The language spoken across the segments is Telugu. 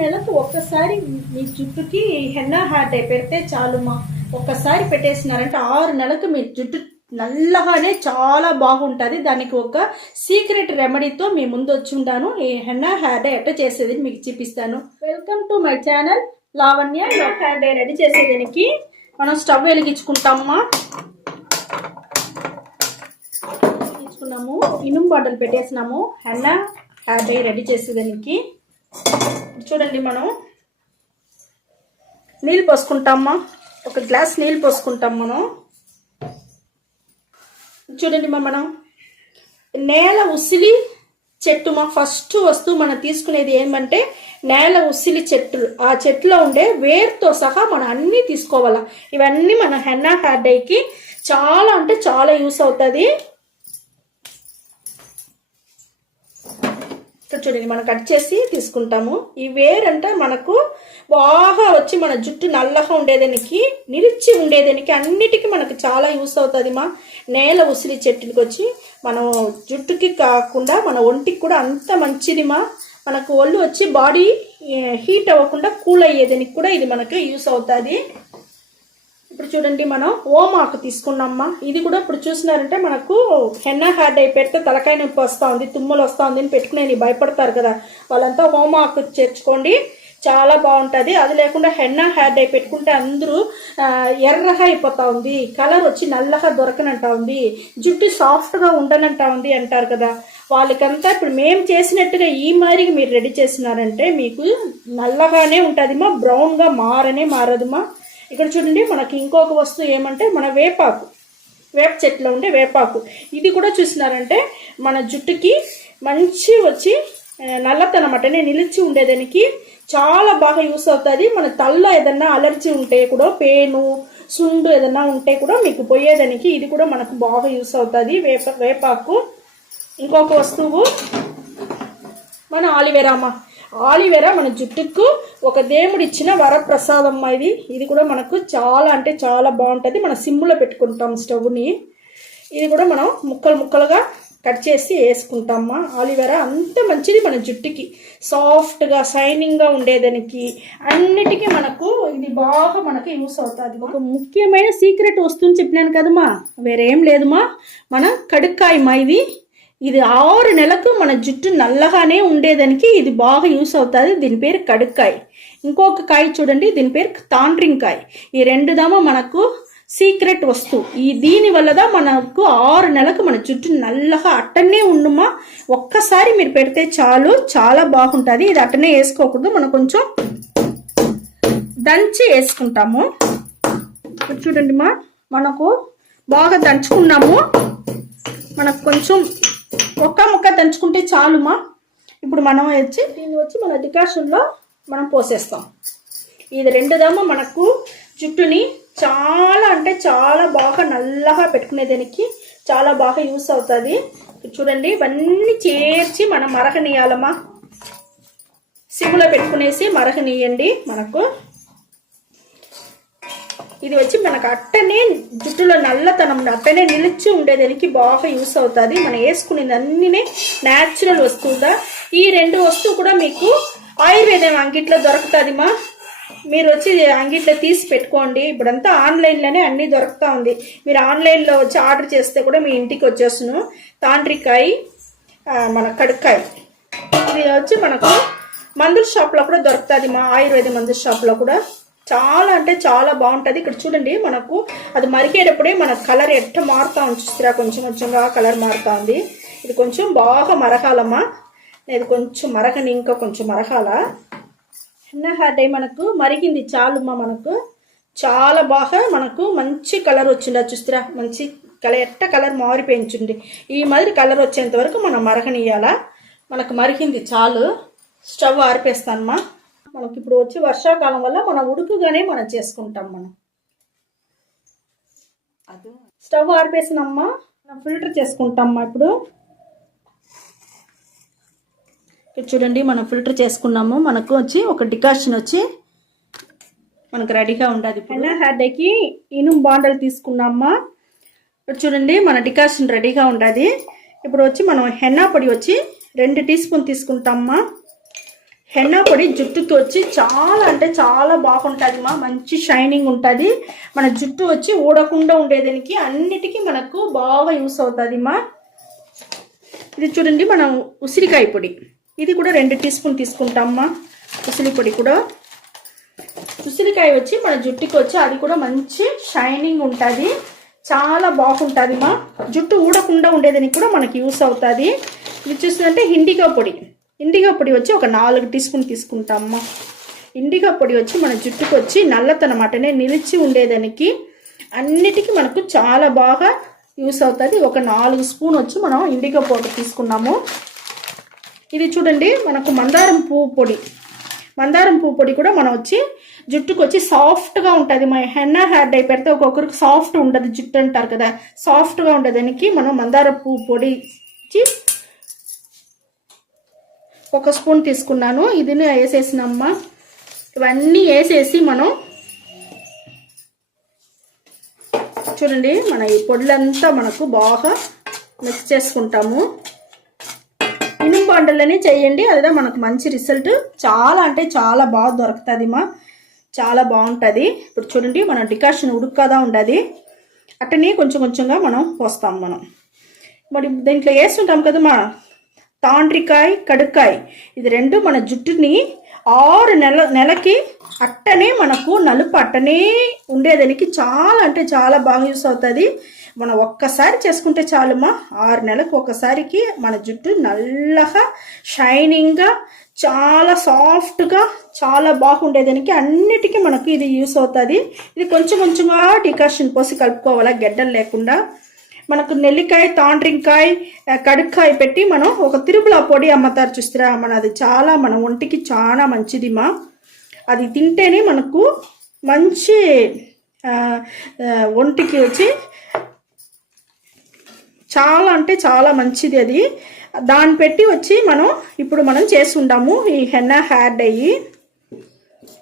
నెలలకు ఒక్కసారి మీ జుట్టుకి హెన్నా హెయిర్ డై పెడితే చాలుమా. ఒక్కసారి పెట్టేసినారంటే 6 నెలలకు మీ జుట్టు నల్లగానే చాలా బాగుంటుంది. దానికి ఒక సీక్రెట్ రెమెడీతో మీ ముందు వచ్చి ఉంటాను. ఈ హెన్నా హెయిర్ డై ఎట్లా చేసేది మీకు చూపిస్తాను. Welcome to my channel Lavanya. Hair dye ready చేసేదానికి మనం స్టవ్ వెలిగించుకుంటామా. ఇనుము బాటిల్ పెట్టేసినాము హెన్నా హెయిర్ డై రెడీ చేసేదానికి. చూడండి, మనం నీళ్ళు పోసుకుంటామా. ఒక గ్లాస్ నీళ్ళు పోసుకుంటాం మనం. చూడండి మనం నేల ఉసిలి చెట్టు ఫస్ట్ వస్తువు మనం తీసుకునేది ఏమంటే నేల ఉసిలి చెట్టు. ఆ చెట్టులో ఉండే వేరుతో సహా మనం అన్నీ తీసుకోవాలా. ఇవన్నీ మన హెన్నా హెయిర్ డైకి చాలా అంటే చాలా యూస్ అవుతుంది. చూడండి, మనం కట్ చేసి తీసుకుంటాము. ఈ వేరంటే మనకు బాగా వచ్చి మన జుట్టు నల్లగా ఉండేదానికి, నిలిచి ఉండేదానికి అన్నిటికీ మనకు చాలా యూస్ అవుతుంది మా. నేల ఉసిరి చెట్టుకి వచ్చి మనం జుట్టుకి కాకుండా మన ఒంటికి కూడా అంత మంచిది మా. మనకు ఒళ్ళు వచ్చి బాడీ హీట్ అవ్వకుండా కూల్ అయ్యేదానికి కూడా ఇది మనకు యూస్ అవుతుంది. ఇప్పుడు చూడండి, మనం ఓమాకు తీసుకున్నామ్మా. ఇది కూడా ఇప్పుడు చూసినారంటే మనకు హెన్నా హెయిర్ డై పెడితే తలకాయ నొప్పి వస్తూ ఉంది, తుమ్మలు వస్తూ ఉంది అని పెట్టుకునేది భయపడతారు కదా, వాళ్ళంతా ఓమాకు చేర్చుకోండి, చాలా బాగుంటుంది. అది లేకుండా హెన్నా హెయిర్ డై పెట్టుకుంటే అందరూ ఎర్రగా అయిపోతా ఉంది, కలర్ వచ్చి నల్లగా దొరకనంటా ఉంది, జుట్టు సాఫ్ట్గా ఉండనంటా ఉంది అంటారు కదా, వాళ్ళకంతా ఇప్పుడు మేము చేసినట్టుగా ఈ మాదిరిగా మీరు రెడీ చేసినారంటే మీకు నల్లగానే ఉంటుంది మా, బ్రౌన్గా మారదు మా. ఇక్కడ చూడండి, మనకి ఇంకొక వస్తువు ఏమంటే మన వేపాకు, వేప చెట్లో ఉండే వేపాకు. ఇది కూడా చూసినారంటే మన జుట్టుకి మంచి వచ్చి నల్లతనం అటనే నిలిచి ఉండేదానికి చాలా బాగా యూస్ అవుతుంది. మన తల్ల ఏదన్నా అలర్జీ ఉంటే కూడా, పేను సుండు ఏదన్నా ఉంటే కూడా మీకు పోయేదానికి ఇది కూడా మనకు బాగా యూస్ అవుతుంది వేపాకు. ఇంకొక వస్తువు మన ఆలివేరామా. ఆలివేరా మన జుట్టుకు ఒక దేవుడు ఇచ్చిన వరప్రసాదం ఇది కూడా మనకు చాలా అంటే చాలా బాగుంటుంది. మన సిమ్ములో పెట్టుకుంటాం స్టవ్ని. ఇది కూడా మనం ముక్కలుగా కట్ చేసి వేసుకుంటామా. ఆలివేరా అంత మంచిది మన జుట్టుకి, సాఫ్ట్గా షైనింగ్గా ఉండేదానికి అన్నిటికీ మనకు ఇది బాగా మనకు యూస్ అవుతుంది. ఒక ముఖ్యమైన సీక్రెట్ వస్తువుని చెప్పినాను కదమ్మా, వేరేం లేదుమా, మన కడుక్కాయమా. ఇది 6 నెలలకు మన జుట్టు నల్లగానే ఉండేదానికి ఇది బాగా యూస్ అవుతుంది. దీని పేరు కడుక్కాయ. ఇంకొక కాయ చూడండి, దీని పేరు తాండ్రింకాయ. ఈ రెండుదామా మనకు సీక్రెట్ వస్తువు. దీని వల్లదా మనకు 6 నెలలకు మన జుట్టు నల్లగా అట్టనే ఉండుమా. ఒక్కసారి మీరు పెడితే చాలు, చాలా బాగుంటుంది. ఇది అట్టనే వేసుకోకూడదు, మనం కొంచెం దంచి వేసుకుంటాము. చూడండి మా, మనకు బాగా దంచుకున్నాము. మనకు కొంచెం ఒక్క ముక్క దంచుకుంటే చాలుమా. ఇప్పుడు మనం దీన్ని వచ్చి మన డికాషన్లో మనం పోసేస్తాం. ఇది రెండుదామా మనకు జుట్టుని చాలా అంటే చాలా బాగా నల్లగా పెట్టుకునేదానికి చాలా బాగా యూస్ అవుతుంది. చూడండి, ఇవన్నీ చేర్చి మనం మరగనీయాలమ్మా. సిమ్లో పెట్టుకునేసి మరగనీయండి. మనకు ఇది వచ్చి మనకు అట్టనే జుట్టులో నల్లతనం అట్టనే నిలిచి ఉండేదానికి బాగా యూస్ అవుతుంది. మనం వేసుకునేది అన్నీ న్యాచురల్ వస్తువుగా. ఈ 2 వస్తువు కూడా మీకు ఆయుర్వేదం అంగిట్లో దొరుకుతుంది మా. మీరు వచ్చి అంగిట్లో తీసి పెట్టుకోండి. ఇప్పుడంతా ఆన్లైన్లోనే అన్నీ దొరుకుతూ ఉంది. మీరు ఆన్లైన్లో వచ్చి ఆర్డర్ చేస్తే కూడా మీ ఇంటికి వచ్చేస్తును. తాండ్రికాయ, మన కడుక్కాయ. ఇది వచ్చి మనకు మందుల షాప్లో కూడా దొరుకుతుంది మా, ఆయుర్వేద మందుల షాప్లో కూడా చాలా అంటే చాలా బాగుంటుంది. ఇక్కడ చూడండి, మనకు అది మరిగేటప్పుడే మన కలర్ ఎట్ట మారుతా చూస్తారా, కొంచెం కొంచెంగా కలర్ మారుతా ఉంది. ఇది కొంచెం బాగా మరగాలమ్మా. ఇది కొంచెం మరగని, ఇంకా కొంచెం మరగాల. హెన్నా హెయిర్ డై మనకు మరిగింది చాలుమ్మా. మనకు చాలా బాగా మనకు మంచి కలర్ వచ్చిందా చూస్తారా, మంచి కలర్ మారిపోయించుంది. ఈ మాదిరి కలర్ వచ్చేంత వరకు మనం మరగనియాలా. మనకు మరిగింది చాలు, స్టవ్ ఆరిపేస్తానమ్మా. మనకి ఇప్పుడు వచ్చి వర్షాకాలం వల్ల మనం ఉడుకుగానే మనం చేసుకుంటాం. మనం స్టవ్ ఆరిపేసినమ్మా, మనం ఫిల్టర్ చేసుకుంటామమ్మా. ఇప్పుడు చూడండి, మనం ఫిల్టర్ చేసుకున్నాము. మనకు వచ్చి ఒక డికాషన్ వచ్చి మనకు రెడీగా ఉండాలి. హెన్నా హెయిర్ డైకి ఇనుము బాండలు తీసుకున్నామా. చూడండి, మన డికాషన్ రెడీగా ఉండాలి. ఇప్పుడు వచ్చి మనం హెన్నా పొడి వచ్చి 2 టీ స్పూన్ తీసుకుంటామమ్మా. హెన్నా పొడి జుట్టుకి వచ్చి చాలా అంటే చాలా బాగుంటుంది మా, మంచి షైనింగ్ ఉంటుంది. మన జుట్టు వచ్చి ఊడకుండా ఉండేదానికి అన్నిటికీ మనకు బాగా యూస్ అవుతుంది మా. ఇది చూడండి మనం ఉసిరికాయ పొడి, ఇది కూడా 2 టీ స్పూన్ తీసుకుంటామమ్మా. ఉసిరి పొడి కూడా, ఉసిరికాయ వచ్చి మన జుట్టుకి వచ్చి అది కూడా మంచి షైనింగ్ ఉంటుంది, చాలా బాగుంటుంది మా. జుట్టు ఊడకుండా ఉండేదానికి కూడా మనకి యూస్ అవుతుంది. ఇది చూస్తుందంటే ఇండిగో పొడి, ఇండిగో పొడి వచ్చి ఒక 4 టీ స్పూన్ తీసుకుంటామమ్మా. ఇండిగో పొడి వచ్చి మన జుట్టుకు వచ్చి నల్లతనం అటనే నిలిచి ఉండేదానికి అన్నిటికీ మనకు చాలా బాగా యూస్ అవుతుంది. ఒక 4 స్పూన్ వచ్చి మనం ఇండిగో పౌడర్ తీసుకున్నాము. ఇది చూడండి మనకు మందారం పువ్వు పొడి, మందారం పువ్వు పొడి కూడా మనం వచ్చి జుట్టుకు వచ్చి సాఫ్ట్గా ఉంటుంది. మన హెన్నా హెయిర్ డై పెడితే ఒక్కొక్కరికి సాఫ్ట్ ఉండదు జుట్టు అంటారు కదా, సాఫ్ట్గా ఉండేదానికి మనం మందారం పువ్వు పొడి 1 స్పూన్ తీసుకున్నాను. ఇది వేసేసినమ్మా. ఇవన్నీ వేసేసి మనం చూడండి మన ఈ పొడులంతా మనకు బాగా మిక్స్ చేసుకుంటాము. ఇనుము బండలని చేయండి, అదే మనకు మంచి రిజల్ట్ చాలా అంటే చాలా బాగా దొరుకుతుంది మా, చాలా బాగుంటుంది. ఇప్పుడు చూడండి మన డికాషన్ ఉడుక్కదా ఉండదు, అట్టనే కొంచెం కొంచెంగా మనం పోస్తాం. మరి దీంట్లో వేస్తుంటాం కదా మా తాండ్రికాయ, కడుక్కాయ, ఇది 2 మన జుట్టుని 6 నెలకి అట్టనే మనకు నలుపు అట్టనే ఉండేదానికి చాలా అంటే చాలా బాగా యూస్ అవుతుంది. మనం ఒక్కసారి చేసుకుంటే చాలుమా, 6 నెలలకు ఒకసారికి మన జుట్టు నల్లగా షైనింగ్గా చాలా సాఫ్ట్గా చాలా బాగుండేదానికి అన్నిటికీ మనకు ఇది యూస్ అవుతుంది. ఇది కొంచెం కొంచెంగా డికాషన్ పోసి కలుపుకోవాలా గెడ్డలు లేకుండా. మనకు నెల్లికాయ, తాండ్రింకాయ, కడుక్కాయ పెట్టి మనం ఒక తిరుమల పొడి అమ్మతారు చూస్తారా, అది చాలా మన ఒంటికి చాలా మంచిది మా. అది తింటేనే మనకు మంచి ఒంటికి వచ్చి చాలా అంటే చాలా మంచిది అది. దాన్ని పెట్టి వచ్చి ఇప్పుడు మనం చేసి ఉండాము ఈ హెన్నా హెయిర్ డై.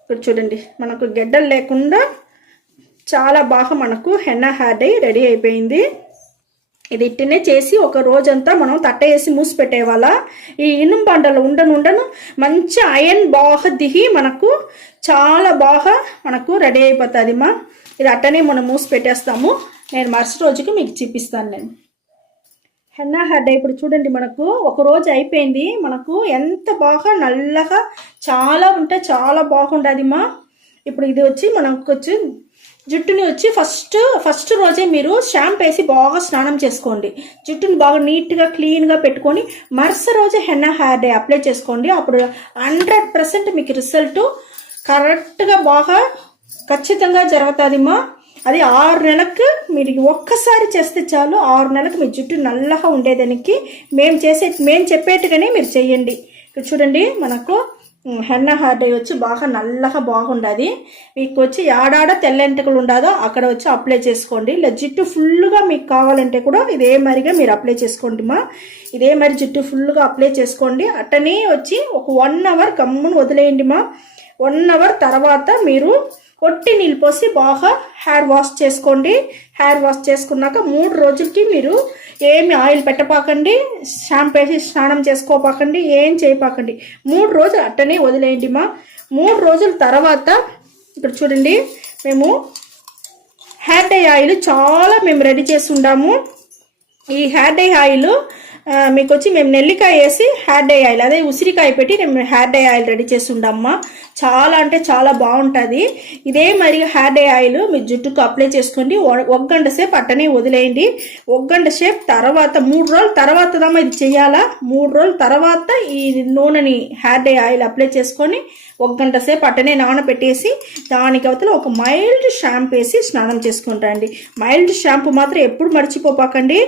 ఇప్పుడు చూడండి మనకు గెడ్డలు లేకుండా చాలా బాగా మనకు హెన్నా హెయిర్ డై రెడీ అయిపోయింది. ఇది ఇట్టనే చేసి ఒక రోజంతా మనం తట్ట వేసి మూసి పెట్టేవాళ్ళ. ఈ ఇనుము బండలు ఉండను మంచి ఐరన్ బాగా దిగి మనకు చాలా బాగా మనకు రెడీ అయిపోతుంది మా. ఇది అట్టనే మనం మూసి పెట్టేస్తాము. నేను మరుసటి రోజుకి మీకు చూపిస్తాను. నేను హెన్నా హెయిర్ డై ఇప్పుడు చూడండి మనకు ఒక రోజు అయిపోయింది. మనకు ఎంత బాగా నల్లగా చాలా ఉంటే చాలా బాగుండదు మా. ఇప్పుడు ఇది వచ్చి మనకు వచ్చి జుట్టుని వచ్చి ఫస్ట్ రోజే మీరు షాంపూ వేసి బాగా స్నానం చేసుకోండి. జుట్టుని బాగా నీట్గా క్లీన్గా పెట్టుకొని మరుసటి రోజే హెన్నా హెయిర్ డై అప్లై చేసుకోండి. అప్పుడు 100% మీకు రిజల్ట్ కరెక్ట్గా బాగా ఖచ్చితంగా జరుగుతుంది మా. అది 6 నెలలకు మీరు ఒక్కసారి చేస్తే చాలు, 6 నెలలకు మీ జుట్టు నల్లగా ఉండేదానికి మేము చెప్పేట్టుగానే మీరు చెయ్యండి. ఇక్కడ చూడండి మనకు హెన్నా హెయిర్ డై వచ్చి బాగా నల్లగా బాగుండదు. మీకు వచ్చి ఆడాడ తెల్లెంటకులు ఉండదో అక్కడ వచ్చి అప్లై చేసుకోండి. ఇలా జుట్టు ఫుల్గా మీకు కావాలంటే కూడా ఇదే మరిగా మీరు అప్లై చేసుకోండి మా. ఇదే మరి జుట్టు ఫుల్గా అప్లై చేసుకోండి. అట్టనే వచ్చి ఒక 1 అవర్ గమ్మును వదిలేయండి మా. 1 అవర్ తర్వాత మీరు కొట్టి నీళ్ళు పోసి బాగా హెయిర్ వాష్ చేసుకోండి. హెయిర్ వాష్ చేసుకున్నాక 3 రోజులకి మీరు ఏమి ఆయిల్ పెట్టపాకండి, షాంపూ వేసి స్నానం చేసుకోపాకండి, ఏం చేయపాకండి. 3 రోజులు అట్టనే వదిలేయండి మా. 3 రోజుల తర్వాత ఇక్కడ చూడండి మేము హెయిర్ డై ఆయిల్ చాలా మేము రెడీ చేసి ఉండాము. ఈ హెయిర్ డై ఆయిల్ మీకు వచ్చి మేము నెల్లికాయ వేసి హెయిర్ డై ఆయిల్, అదే ఉసిరికాయ పెట్టి మేము హెయిర్ డై ఆయిల్ రెడీ చేసి ఉండమ్మా. చాలా అంటే చాలా బాగుంటుంది. ఇదే మరి హెయిర్ డై ఆయిల్ మీ జుట్టుకు అప్లై చేసుకోండి. 1 గంట సేపు అట్టనే వదిలేయండి. 1 గంట సేపు తర్వాత 3 రోజుల తర్వాత దామా ఇది చేయాలా. 3 రోజుల తర్వాత ఈ నూనెని హెయిర్ డై ఆయిల్ అప్లై చేసుకొని 1 గంట సేపు అట్టనే నానబెట్టేసి దానికి అవతల ఒక మైల్డ్ షాంపూ వేసి స్నానం చేసుకుంటాండి. మైల్డ్ షాంపూ మాత్రం ఎప్పుడు మర్చిపోపాకండి.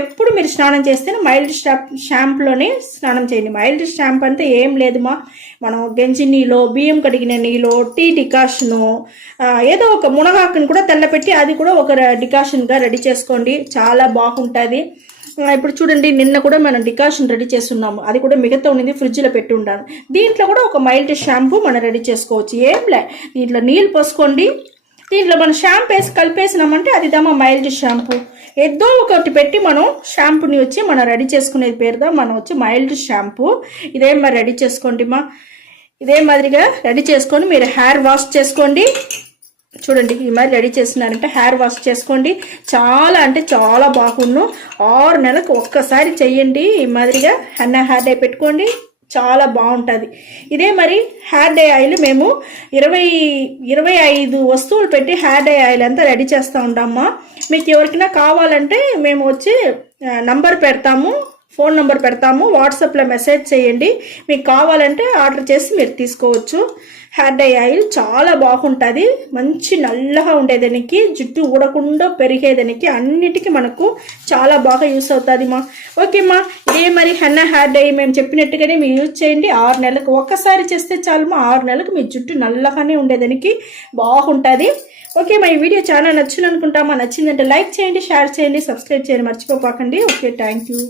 ఎప్పుడు మీరు స్నానం చేస్తేనే మైల్డ్ షాంపూలోనే స్నానం చేయండి. మైల్డ్ షాంపూ అంటే ఏం లేదు మా, మనం గంజి నీళ్ళు, బియ్యం కడిగిన నీళ్ళు, టీ డికాషను, ఏదో ఒక మునగాకుని కూడా తెల్లపెట్టి అది కూడా ఒక డికాషన్గా రెడీ చేసుకోండి. చాలా బాగుంటుంది. ఇప్పుడు చూడండి నిన్న కూడా మనం డికాషన్ రెడీ చేస్తున్నాము. అది కూడా మిగతా ఉన్నది ఫ్రిడ్జ్లో పెట్టి ఉండాలి. దీంట్లో కూడా ఒక మైల్డ్ షాంపూ మనం రెడీ చేసుకోవచ్చు. ఏంలే దీంట్లో నీళ్ళు పోసుకోండి. దీంట్లో మనం షాంపూ వేసి కలిపేసినామంటే అది దామా మైల్డ్ షాంపూ. ఏదో ఒకటి పెట్టి మనం షాంపూని వచ్చి మనం రెడీ చేసుకునేది పేరుదా మనం వచ్చి మైల్డ్ షాంపూ. ఇదేం మరి రెడీ చేసుకోండి మా. ఇదే మాదిరిగా రెడీ చేసుకొని మీరు హెయిర్ వాష్ చేసుకోండి. చూడండి ఈ మరి రెడీ చేస్తున్నారంటే హెయిర్ వాష్ చేసుకోండి. చాలా అంటే చాలా బాగుండు. 6 నెలలకు ఒక్కసారి చెయ్యండి. ఈ మాదిరిగా హెయిర్ డై పెట్టుకోండి, చాలా బాగుంటుంది. ఇదే మరి హెయిర్ డై ఆయిల్ మేము 25 వస్తువులు పెట్టి హెయిర్ డై ఆయిల్ అంతా రెడీ చేస్తూ ఉంటామా. మీకు ఎవరికైనా కావాలంటే మేము వచ్చి నంబర్ పెడతాము, ఫోన్ నెంబర్ పెడతాము, వాట్సాప్లో మెసేజ్ చేయండి. మీకు కావాలంటే ఆర్డర్ చేసి మీరు తీసుకోవచ్చు. హెయిర్ డై ఆయిల్ చాలా బాగుంటుంది. మంచి నల్లగా ఉండేదానికి, జుట్టు ఊడకుండా పెరిగేదానికి, అన్నిటికీ మనకు చాలా బాగా యూస్ అవుతుంది మా. ఓకేమ్మా, ఇదే మరి హెయిర్ డై మేము చెప్పినట్టుగానే మీరు యూజ్ చేయండి. 6 నెలలకు ఒక్కసారి చేస్తే చాలు మా. 6 నెలలకు మీ జుట్టు నల్లగానే ఉండేదానికి బాగుంటుంది. ఓకే మా, ఈ వీడియో చాలా నచ్చింది అనుకుంటామా. నచ్చిందంటే లైక్ చేయండి, షేర్ చేయండి, సబ్స్క్రైబ్ చేయండి మర్చిపోకండి. Okay, thank you.